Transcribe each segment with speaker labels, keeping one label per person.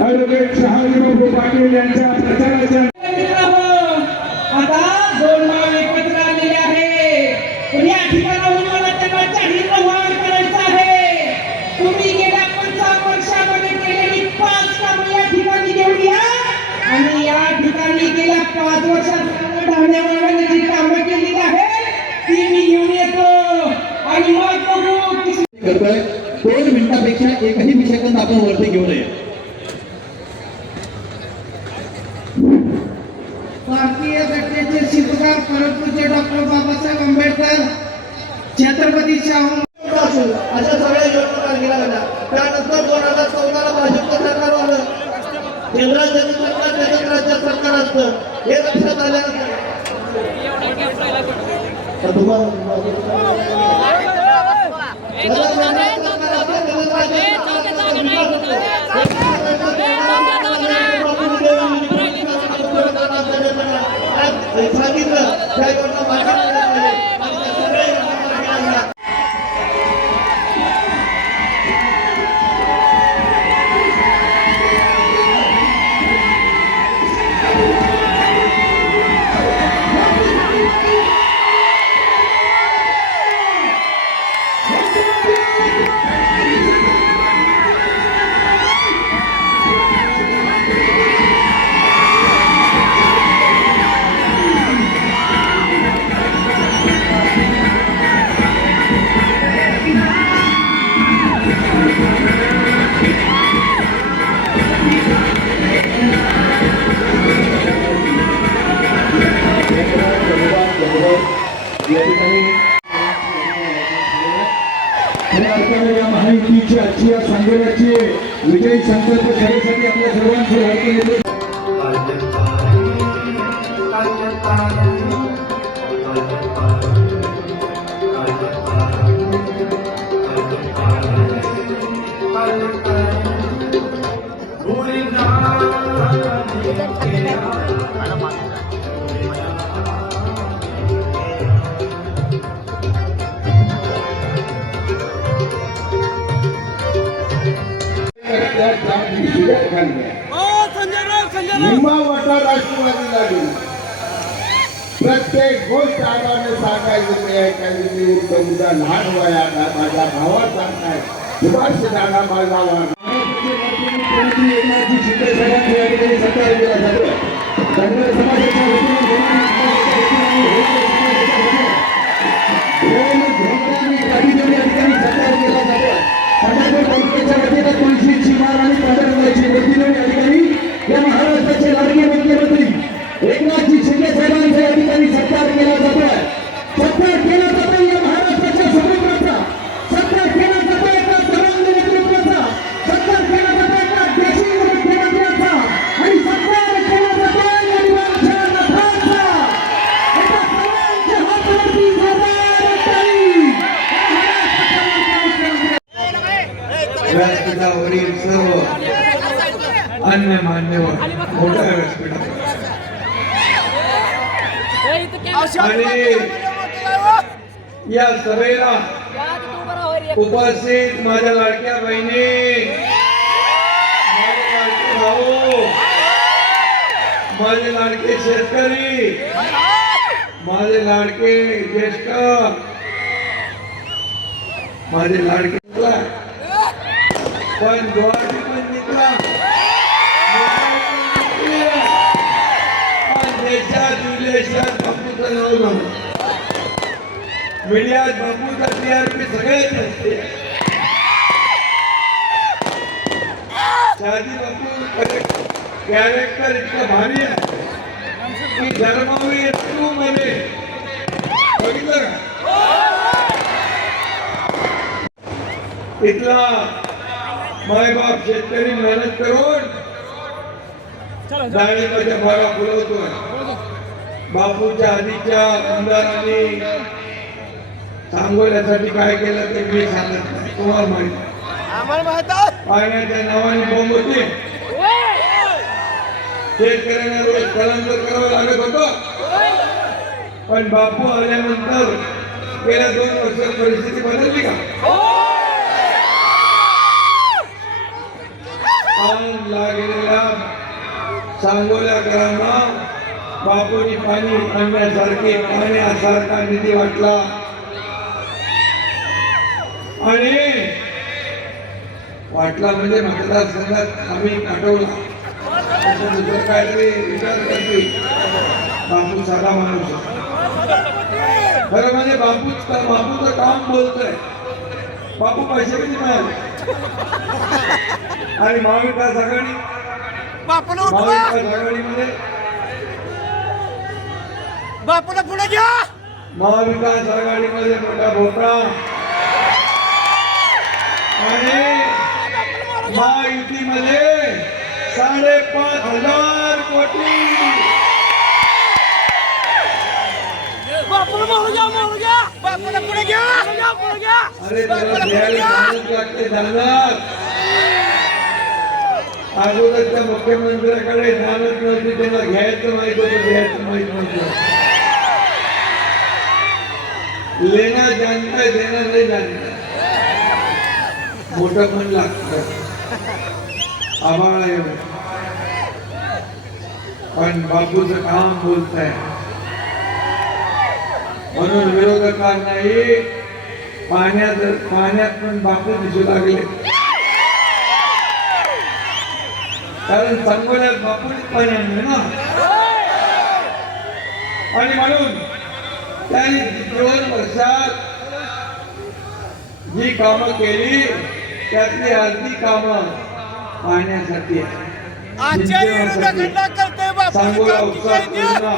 Speaker 1: Advocate शहाजीबाबू Patil यांच्या प्रचाराच्या
Speaker 2: आता दोन माव एकत्र आलेले आहे. पण या ठिकाणाहून मला त्यांना जाहीर आवाहन करायचं आहे. तुम्ही गेल्या पंचावन्न वर्षामध्ये केलेली पाच कामं या ठिकाणी घेऊन या आणि या ठिकाणी गेल्या पाच वर्षात ढाण्यामागाने जी कामं केलेली आहेत ती मी घेऊन येतो. आणि मग बघू
Speaker 3: करतोय दोन मिनिटापेक्षा एकही विषयाकडून आपण वरती घेऊ नये.
Speaker 2: खरगपूरचे डॉक्टर बाबासाहेब आंबेडकर छत्रपती शाहू.
Speaker 4: अशा सगळ्या योजना केल्या गेल्या त्यानंतर दोन हजार चौदाला भाजपचं सरकार आलं. केंद्रात ज्याचं सरकार त्याच्यात राज्यात सरकार असतं. हे लक्षात आल्यानंतर
Speaker 3: या ठिकाणी महायुतीची आजची या सांगोल्याची विजयी संकल्प करण्यासाठी आपल्या सर्वांचे येते
Speaker 1: निंबावटा राष्ट्रवादी लागली. प्रत्येक गोष्ट आगाने सांगायचं मी ऐकायचं मी तुमच्या लहान वयात माझ्या भावासारखा आहे सुभाष दादा माझा
Speaker 3: धनगर समाजाच्या वतीने केला जातो पंढरपूर तालुक्याच्या वतीने तुळशी शिवार आणि पांढरंगाची वतीने या ठिकाणी या महाराष्ट्राचे लाडके मुख्यमंत्री एकनाथजी शिंदे साहेबांचा
Speaker 5: माझे लाडके शेतकरी. माझे लाडके ज्येष्ठ. माझे लाडके पण गुवाहाटी पण जिंकला मुंबई पण देशात विदेशात मीडियात बापूचा टीआरपी असते. शादी बापू कॅरेक्टर इतकं भारी आहे. की धर्मावी तू म्हणे. बघितलं का इथला मायबाप शेतकरी मेहनत करून डाळिंबाच्या बागा फुलवतोय. बापूच्या आधीच्या आमदारांनी सांगोल्यासाठी काय केलं ते मी सांगत नाही. तुम्हाला माहिती. पाण्याच्या नावाने बोंब होती. शेतकऱ्यांना रोज स्थलांतर करावं लागत होतं. पण बापू आल्यानंतर गेल्या दोन वर्षात परिस्थिती बदलली का? पान लागलेल्या सांगोल्याकरांना बापूंनी पाणी आणण्यासारखे पाण्यासारखा निधी वाटला. आणि वाटला म्हणजे मतदारसंघात आम्ही पाठवला. तसं दुसरं काहीतरी विचार करतोय बापू साधा माणूस आहे. खरं म्हणजे बापूच का बापूचं काम बोलतोय बापू पैसे किती मिळाले आणि महाविकास आघाडी महाविकास आघाडीमध्ये
Speaker 6: बापूला पुढे घ्या
Speaker 5: महाविकास आघाडीमध्ये मोठा भोपळा आणि महायुतीमध्ये साडेपाच हजार कोटी. अरे त्याला द्यायला जाणंच लागते जाणार अगोदरच्या मुख्यमंत्र्याकडे जाणत नव्हती त्यांना घ्यायचं माहीत होतं घ्यायचं माहीत नव्हतं. लेना जानता है देना नाही जानता मोठं पण लागतं. आभाळ एवढं. पण बापूचं काम बोलत आहे म्हणून विरोधकांनाही पाण्यात पाण्यात पण बापू दिसू लागले. कारण सांगोल्यात बापूच पाणी आणलं ना. आणि म्हणून त्यांनी दोन वर्षात जी कामं केली त्यातली अर्धी कामं पाण्यासाठी सांगोला
Speaker 6: काम
Speaker 5: योजना.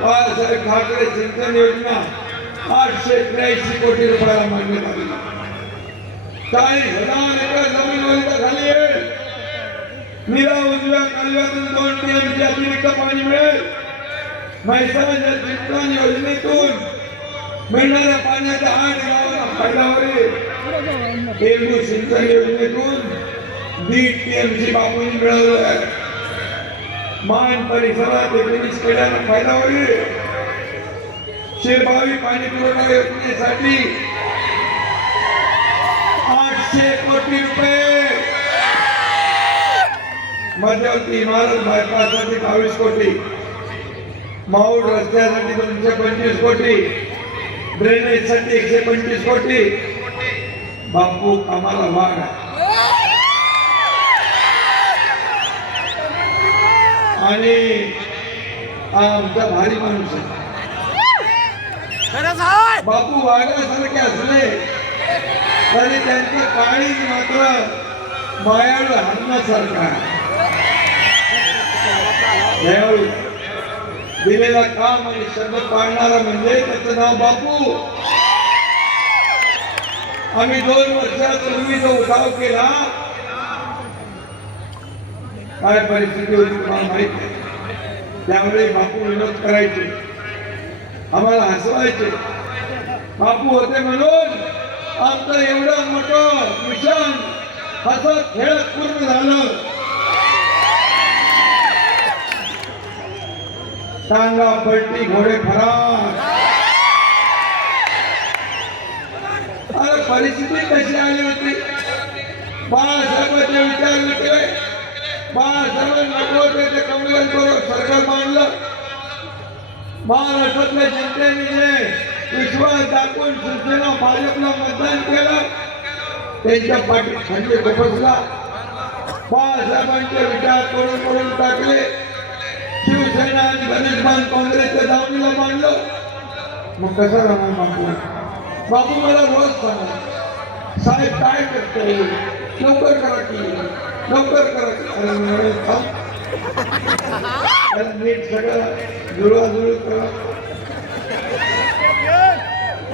Speaker 5: बाळासाहेब ठाकरे सिंचन योजना. आठशे त्र्याऐंशी कोटी रुपयाला मागण्यात आली चाळीस हजार एकर जमीन ओलिताखाली आहे. निरा उजव्या कालव्यातून दोन टीएमची अतिरिक्त पाणी मिळेल. म्हैसाळच्या सिंचन योजनेतून मिळणाऱ्या पाण्याचा आठ गावांना फायदा होईल. तेलगू सिंचन योजनेतून दीड टीएमसी बापूंनी मिळवलं आहे. मान परिसरात एकोणीस केल्यानं फायदा होईल. शिरभावी पाणी पुरवठा योजनेसाठी आठशे कोटी रुपये. मध्यवर्ती इमारत बायपाससाठी बावीस कोटी. माऊड रस्त्यासाठी दोनशे पंचवीस कोटी. ड्रेनेजसाठी एकशे पंचवीस कोटी. बापू कामाला वाढ आहे. आणि हा आमचा भारी माणूस आहे. बापू वाघासारखे असले तरी त्यांचं काळीज मात्र मायाळू. दयाळू दिलेला काम आणि शब्द पाळणारा म्हणजे त्याचं नाव बापू. आम्ही दोन वर्षापूर्वी जो उठाव केला. काय परिस्थिती होती तुम्हाला माहीत आहे बापू विनोद करायचे. आम्हाला हसवायचे. बापू होते म्हणून आमचं एवढं मोठं मिशन हसत खेळत पूर्ण झालं. टांगा पलटी घोडे फरार. अरे परिस्थिती कशी आली होती? बाळासाहेबांचे विचार नव्हते बाळासाहेब नको होते बरोबर सरकार मांडलं. महाराष्ट्रातल्या जनतेने जे विश्वास दाखवून शिवसेना भाजपला मतदान केलं त्यांच्या पाठी खंडे बसला. बाळासाहेबांचे विचार करून करून टाकले. शिवसेना आणि गणेशमान काँग्रेसच्या दावणीला मांडलं. मग कसं राहणार बापू? बापू मला रोज सांगा. साहेब काय करते लवकर करा की. लवकर करा. की अरे थांब.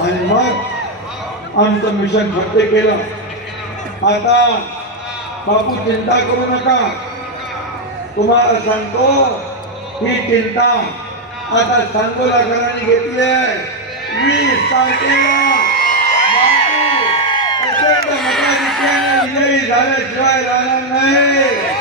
Speaker 5: आणि मग आमचं मिशन सत्य केलं. आता बापू चिंता करू नका. तुम्हाला सांगतो ही चिंता आता सांगोला घराने घेतली आहे. वीस तारखेला विजयी झाल्याशिवाय राहणार नाही.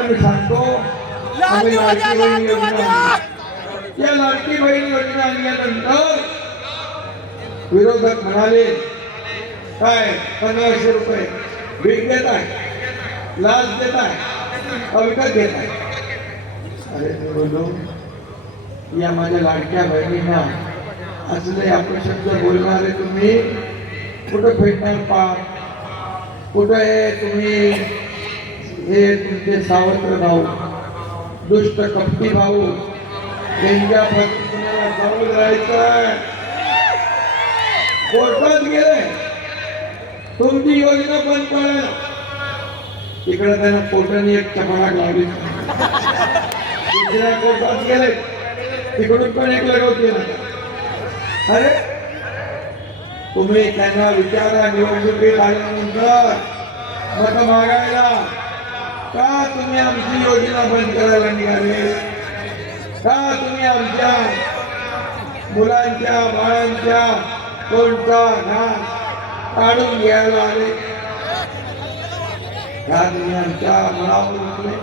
Speaker 5: मी सांगतो आम्ही लाडकी बहीण योजना आणली. या लाडकी बहीण योजना आणल्यानंतर विरोधक म्हणाले काय? पंधराशे रुपये. भीक देत आहे लाच देताय आहे. अविकत घेताय अरे मी बोललो या माझ्या लाडक्या बहिणींना असले अपशब्द बोलणारे तुम्ही. कुठं भेटणार पा कुठं हे तुम्ही? हे तुमचे सावत्र भाऊ दुष्ट कपटी भाऊ त्यांच्या तुम्हाला जवळ राहायचं कोर्टात गेले तुमची योजना बंद पडेल. तिकडे त्यांना कोर्टाने एक चपराक लावली दुसऱ्या कोर्टात गेले. तिकडून पण एक लगवत गेला. अरे तुम्ही त्यांना विचारा निवडणुकीत आल्यानंतर. मत मागायला. का तुम्ही आमची योजना बंद करायला निघाले? का तुम्ही आमच्या मुलांच्या बाळांच्या कोणता घास काढून घ्यायला आले? ह्या तुम्ही आमच्या मनावर उठले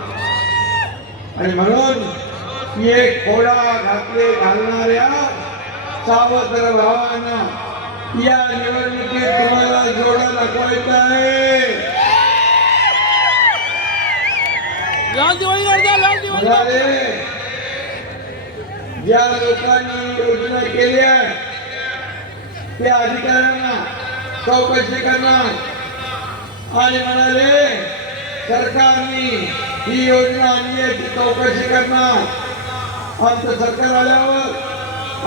Speaker 5: आणि म्हणून एक खोडा घातले घालणाऱ्या सावत्र भावांना या निवडणुकीत तुम्हाला जोडा दाखवायचं आहे. ज्या लोकांनी योजना केली आहे त्या अधिकाऱ्यांना चौकशी करणार. आणि म्हणाले सरकारने ही योजना आणली आहे ती चौकशी करणार. आमचं सरकार आल्यावर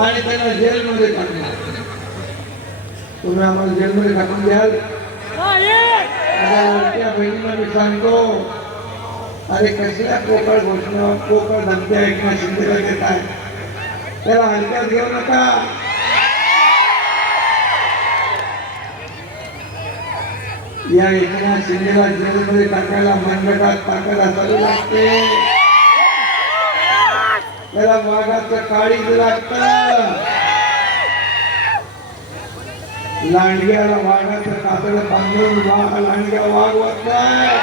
Speaker 5: आणि त्यांना जेलमध्ये टाकणार. तुम्ही आम्हाला जेलमध्ये टाकून द्याल.
Speaker 6: हा,
Speaker 5: बहिणीला मी सांगतो अरे कसल्या कोकळ घोषणा कोकळ धमक्या एकनाथ शिंदेला देत आहे त्याला हलक्यात घेऊ नका. या एकनाथ शिंदेला जेलमध्ये टाकायला मनगटात ताकद असावी लागते. त्याला वाघाचं काळीज लागत. लांडग्याला वाघाचं कातड बांधून वाघ लांडग्या वाघ नाही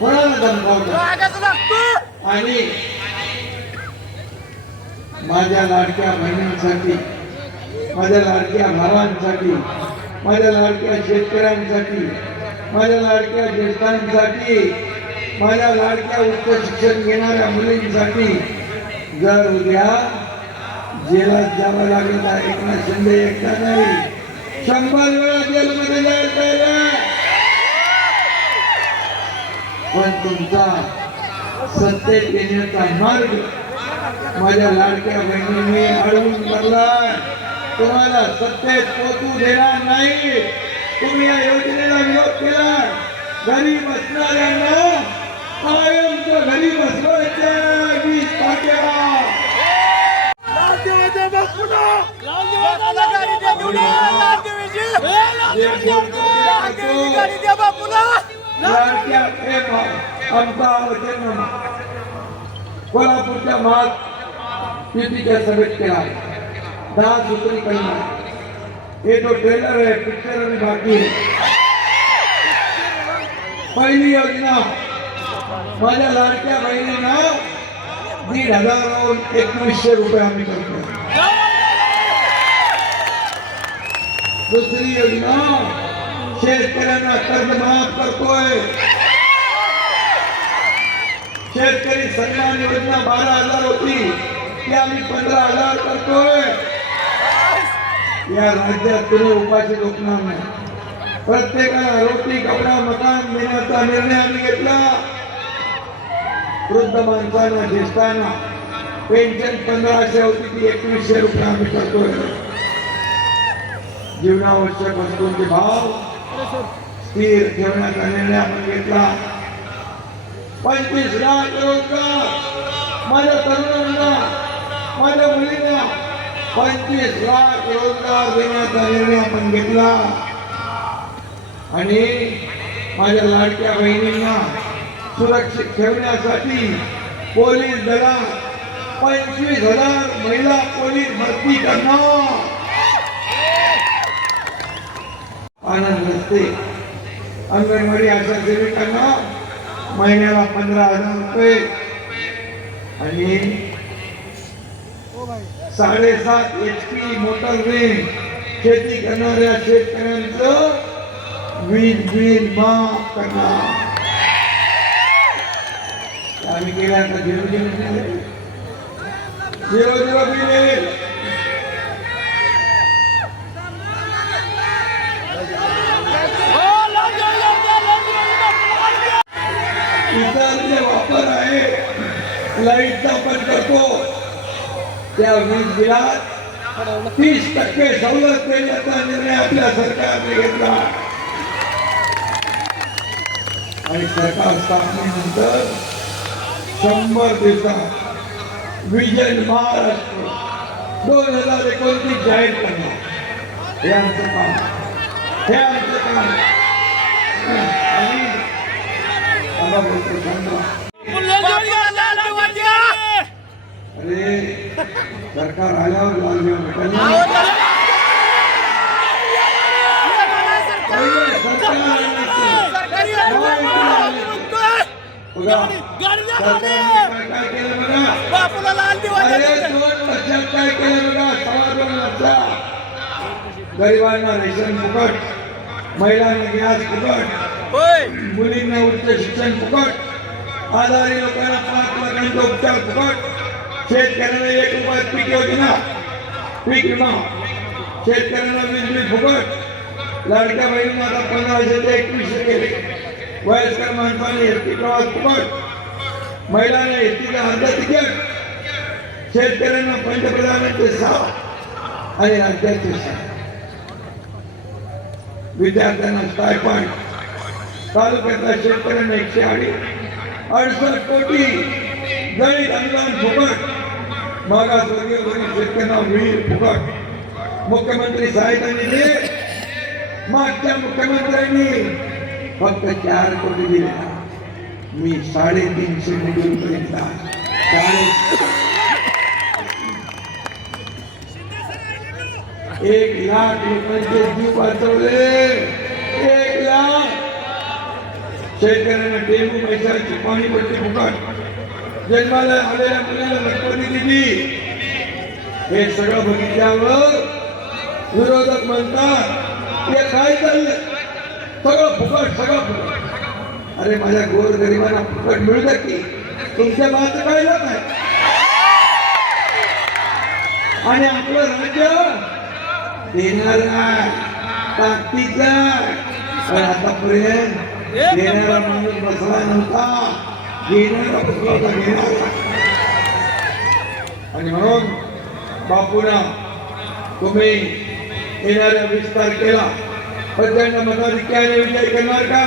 Speaker 5: कोणाला धमकावतो आणि माझ्या लाडक्या बहिणींसाठी माझ्या लाडक्या भावांसाठी माझ्या लाडक्या शेतकऱ्यांसाठी माझ्या लाडक्या ज्येष्ठांसाठी माझ्या लाडक्या उच्च शिक्षण घेणाऱ्या मुलींसाठी जर उद्या जेलात जावं लागेल तर एकनाथ शिंदे एकटा नाही. शंभर वेळा जेलमध्ये जायचं पण तुमचा सत्तेत येण्याचा मार्ग माझ्या लाडक्या बहिणींनी अडवून धरलाय कोणाला सत्तेत पोचू देणार नाही. तुम्ही या योजनेला विरोध केला. घरी बसणाऱ्यांना कायमच घरी बसवायच्या वीज कोल्हापूरच्या महायुतीच्या सभेत केला दहा सूत्री कलमा हे जो ट्रेलर आहे पिक्चर आणि बाकी आहे. पहिली योजना। माझ्या लाडक्या बहिणींना दीड हजारावरून एकवीसशे रुपये आम्ही करतो दुसरी योजना, शेतकऱ्यांना कर्ज माफ़ करतोय. शेतकरी सन्मान योजना बारा हज़ार होती, ती आम्ही पंधरा हज़ार करतोय. या राज्यात कुणी उपाशी रोखणार नाही. प्रत्येकाला रोटी कपडा मकान देण्याचा निर्णय आम्ही घेतला. वृद्ध माणसांना ज्येष्ठांना पेन्शन पंधराशे होती ती एकवीसशे रुपये आम्ही करतोय. जीवनावश्यक वस्तूंचे भाव स्थिर ठेवण्याचा निर्णय आपण घेतला. पंचवीस लाख रोजगार. माझ्या तरुणांना माझ्या मुलींना पंचवीस लाख रोजगार देण्याचा निर्णय आपण घेतला. आणि माझ्या लाडक्या बहिणींना सुरक्षित ठेवण्यासाठी पोलीस दलात पंचवीस हजार महिला पोलीस भरती करणार. आनंद असते अंगणवाडी आशा सेविकांना महिन्याला पंधरा हजार रुपये. आणि साडेसात एच पी मोटर वेन शेती करणाऱ्या शेतकऱ्यांचं वीज बिल माफ करणार. आम्ही zero zero zero zero bill इतर जे वापर आहे. लाईटचा पण करतो. त्या वीज बिलात तीस टक्के सवलत देण्याचा निर्णय आपल्या सरकारने घेतला. आणि सरकार स्थापनेनंतर शंभर दिवसात विजय महाराष्ट्र दोन हजार एकोणतीस जाहीर करणार. हे आमचं काम. हे आमचं काम. आणि मला बोलतो सांगा अरे सरकार आल्यावर काय केलं बघा वर्षात गरिबांना रेशन फुकट महिलांना गॅस फुकट मुलींना उच्च शिक्षण फुकट. आजारी लोकांना पाच लाखांचा उपचार फुकट. शेतकऱ्यांना एक रुपयात पीक योजना. पीक विमा. शेतकऱ्यांना वीज फुकट. लाडक्या बहिणींना आता पंधराशे ते एकवीसशे केले. वयस्कर माणसाने एसटी प्रवास फुकट. महिलांना एसटीचा अर्ध तिकीट. शेतकऱ्यांना पंतप्रधानांचे सहा. आणि राज्याचे सहा. विद्यार्थ्यांना स्टायपंड तालुक्यातल्या शेतकऱ्यांना एकशे आठ अडसष्ट कोटी. दलित अनुदान फुकट. मागासवर्गीय गरीब शेतकऱ्यांना होईल फुकट. मुख्यमंत्री सहायता निधी मागच्या मुख्यमंत्र्यांनी फक्त चार कोटी दिले. मी साडेतीनशे कोटी रुपये दिला साडे एक लाख लोकांचे जीव वाचवले. एक लाख. शेतकऱ्यांना डेंगू मैसाची पाणी पडते फुकट. जन्माला आलेल्या मुलाला दिली हे सगळं बघितल्यावर विरोधक म्हणतात हे काय चाललंय? सगळं फुकट सगळं फुकट. अरे माझ्या गोर गरिबांना फुकट मिळतं की? तुमच्या बाजू काय? नाही आणि आपलं राज्य देणार ताकदीचं. पण आतापर्यंत देणारा माणूस बसला नव्हता. घेणारा बसला होता घेणारा आणि म्हणून बापूना तुम्ही येणाऱ्या वीस तारखेला प्रचंड मताधिक्याने विजय करणार का?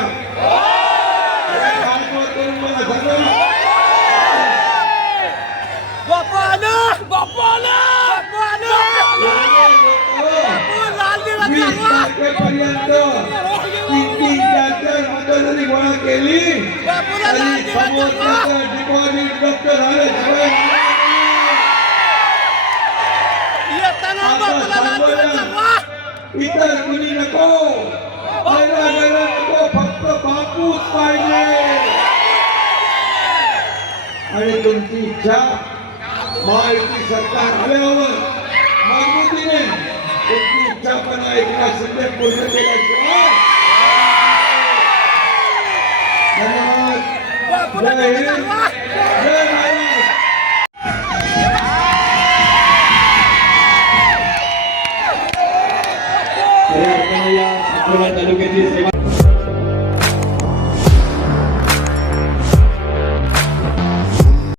Speaker 6: आलं आलं आलं
Speaker 5: तारखेपर्यंत तीन तीन चार चार गोळा केली
Speaker 6: दिवा
Speaker 5: समोर डिपॉझिट जप्त झाल्याशिवाय इतर कुणी नको नको फक्त बापूच पाहिजे आणि तुमची इच्छा महायुती सरकार आल्यावर मजबूतीने तुमची इच्छा पण एकनाथ शिंदे पूर्ण केल्याशिवाय धन्यवाद जय हिंद जय तालुक्याची सेवा